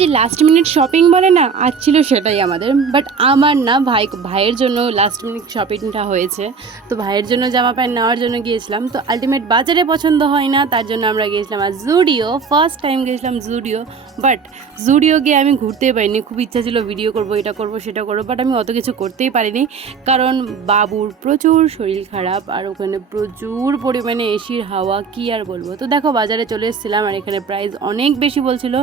যে last minute shopping বলে না, আজ ছিল সেটাই আমাদের। বাট আমার না ভাই, ভাইয়ের জন্য লাস্ট মিনিট শপিংটা হয়েছে। তো ভাইয়ের জন্য জামা প্যান্ট নেওয়ার জন্য গিয়েছিলাম। তো আলটিমেট বাজারে পছন্দ হয় না, তার জন্য আমরা গিয়েছিলাম আর জুডিও ফার্স্ট টাইম গিয়েছিলাম জুডিও বাট জুডিও গিয়ে আমি ঘুরতেই পারিনি। খুব ইচ্ছা ছিল ভিডিও করব, এটা করব, সেটা করব বাট আমি অত কিছু করতেই পারিনি। কারণ বাবুর প্রচুর শরীর খারাপ আর ওখানে প্রচুর পরিমাণে এসির হাওয়া, কি আর বলব? তো দেখো বাজারে চলে এসেছিলাম আর এখানে প্রাইস অনেক বেশি বলছিল।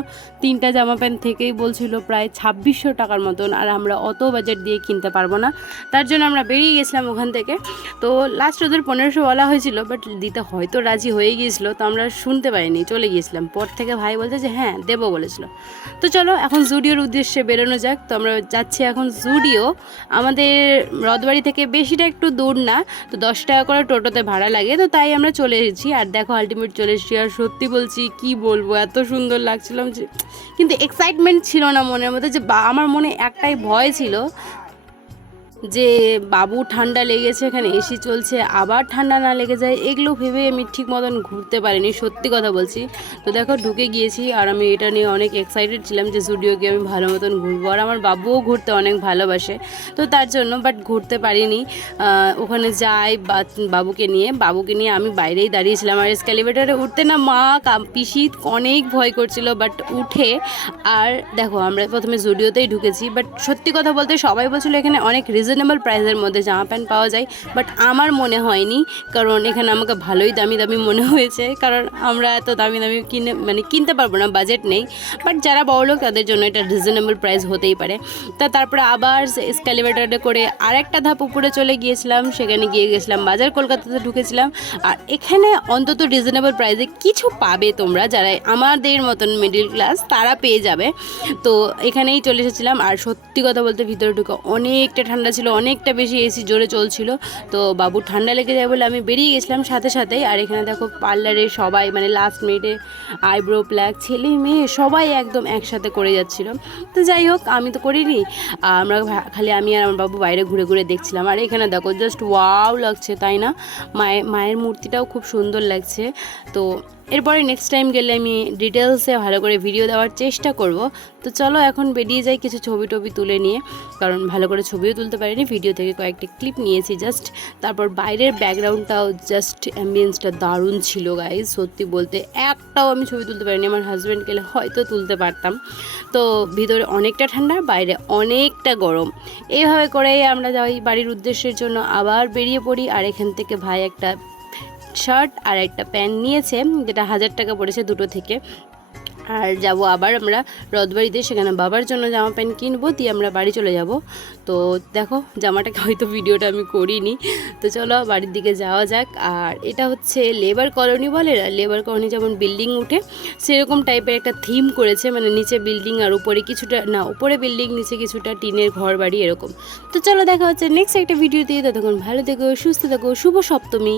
তিনটা জামা প্যান্ট থেকেই বলছিল প্রায় ছাব্বিশশো টাকার মতন আর আমরা অত বাজেট দিয়ে কিনতে পারব না। তার জন্য আমরা বেরিয়ে গেছিলাম ওখান থেকে। তো লাস্ট ওদের পনেরোশো বলা হয়েছিল বাট দিতে হয়তো রাজি হয়ে গিয়েছিল, তো আমরা শুনতে পাইনি, চলে গিয়েছিলাম। পর থেকে ভাই বলছে যে হ্যাঁ দেবো বলেছিল। তো চলো, এখন জুডিওর উদ্দেশ্যে বেরোনো যাক। তো আমরা যাচ্ছি এখন জুডিও। আমাদের রথবাড়ি থেকে বেশিটা একটু দূর না, তো দশ টাকা করে টোটোতে ভাড়া লাগে, তো তাই আমরা চলে এসেছি। আর দেখো আলটিমেট চলে এসেছি। আর সত্যি বলছি, কি বলব, এত সুন্দর লাগছিলাম যে, কিন্তু এক্সাইটমেন্ট ছিল না মনের মধ্যে যে আমার মনে একটাই ভয় ছিল যে বাবু ঠান্ডা লেগেছে এখানে এসি চলছে, আবার ঠান্ডা না লেগে যায়, এগুলো ভেবে আমি ঠিক মতন ঘুরতে পারিনি, সত্যি কথা বলছি। তো দেখো, ঢুকে গিয়েছি, আর আমি এটা নিয়ে অনেক এক্সাইটেড ছিলাম যে স্টুডিও গিয়ে আমি ভালো মতন ঘুরবো, আর আমার বাবুও ঘুরতে অনেক ভালোবাসে। তো তার জন্য বাট ঘুরতে পারিনি। ওখানে যাই বাবুকে নিয়ে বাবুকে নিয়ে আমি বাইরেই দাঁড়িয়েছিলাম আর স্ক্যালিভেটারে উঠতে না মা পিসি অনেক ভয় করছিল বাট উঠে, আর দেখো, আমরা প্রথমে জুডিওতেই ঢুকেছি বাট সত্যি কথা বলতে সবাই বলছিল এখানে অনেক রিজনেবল প্রাইসের মধ্যে জামা প্যান্ট পাওয়া যায় বাট আমার মনে হয়নি, কারণ এখানে আমাকে ভালোই দামি দামি মনে হয়েছে, কারণ আমরা এত দামি দামি কিনে মানে কিনতে পারব না বাজেট নেই বাট যারা বড় লোক তাদের জন্য এটা রিজনেবল প্রাইস হতেই পারে। তা তারপরে আবার স্ক্যালিভেটারে করে আরেকটা ধাপ উপরে চলে গিয়েছিলাম, সেখানে গিয়ে গেছিলাম, বাজার কলকাতাতে ঢুকেছিলাম, আর এখানে অন্তত রিজনেবল প্রাইসে কিছু পাবে তোমরা, যারা আমাদের মতন মিডিল ক্লাস তারা পেয়ে যাবে। তো এখানেই চলে এসেছিলাম, আর সত্যি কথা বলতে ভিতরে ঢুকে অনেকটা ঠান্ডা ছিল। অনেকটা বেশি এসি জোরে চলছিল। তো বাবু ঠান্ডা লেগে যায় বলে আমি বেরিয়ে গেছিলাম সাথে সাথেই। আর এখানে দেখো পার্লারে সবাই মানে লাস্ট মিনিটে আইব্রো প্ল্যাক ছেলে মেয়ে সবাই একদম একসাথে করে যাচ্ছিল। তো যাই হোক, আমি তো করিনি। আমরা খালি আমি আর আমার বাবু বাইরে ঘুরে ঘুরে দেখছিলাম। আর এখানে দেখো জাস্ট ওয়াও লাগছে, তাই না? মায়ের মায়ের মূর্তিটাও খুব সুন্দর লাগছে। তো এরপরে নেক্সট টাইম গেলে আমি ডিটেলসে ভালো করে ভিডিও দেওয়ার চেষ্টা করব। তো চলো এখন বেরিয়ে যাই কিছু ছবি টবি তুলে নিয়ে, কারণ ভালো করে ছবিও তুলতে পারিনি ভিডিও থেকে কয়েকটি ক্লিপ নিয়েছি জাস্ট তারপর বাইরের ব্যাকগ্রাউন্ডটাও জাস্ট অ্যাম্বিয়েন্সটা দারুণ ছিল গাইজ সত্যি বলতে একটাও আমি ছবি তুলতে পারিনি, আমার হাজব্যান্ড গেলে হয়তো তুলতে পারতাম। তো ভিতরে অনেকটা ঠান্ডা, বাইরে অনেকটা গরম। এইভাবে করেই আমরা যাই বাড়ির উদ্দেশ্যের জন্য আবার বেরিয়ে পড়ি, আর এখান থেকে ভাই একটা শার্ট আর একটা প্যান্ট নিয়েছে, যেটা হাজার টাকা পড়েছে দুটো থেকে। আর যাব আবার আমরা রথবাড়িতে, সেখানে বাবার জন্য জামা প্যান্ট কিনবো, দিয়ে আমরা বাড়ি চলে যাব। তো দেখো, জামাটাকে হয়তো ভিডিওটা আমি করিনি। তো চলো বাড়ির দিকে যাওয়া যাক। আর এটা হচ্ছে লেবার কলোনি বলে না? লেবার কলোনি যেমন বিল্ডিং উঠে, সেরকম টাইপের একটা থিম করেছে। মানে নিচে বিল্ডিং আর উপরে কিছুটা, না, উপরে বিল্ডিং নিচে কিছুটা টিনের ঘর বাড়ি এরকম। তো চলো দেখা হচ্ছে নেক্সট একটা ভিডিও দিয়ে ততক্ষণ ভালো থেকো, সুস্থ থেকো, শুভ সপ্তমী।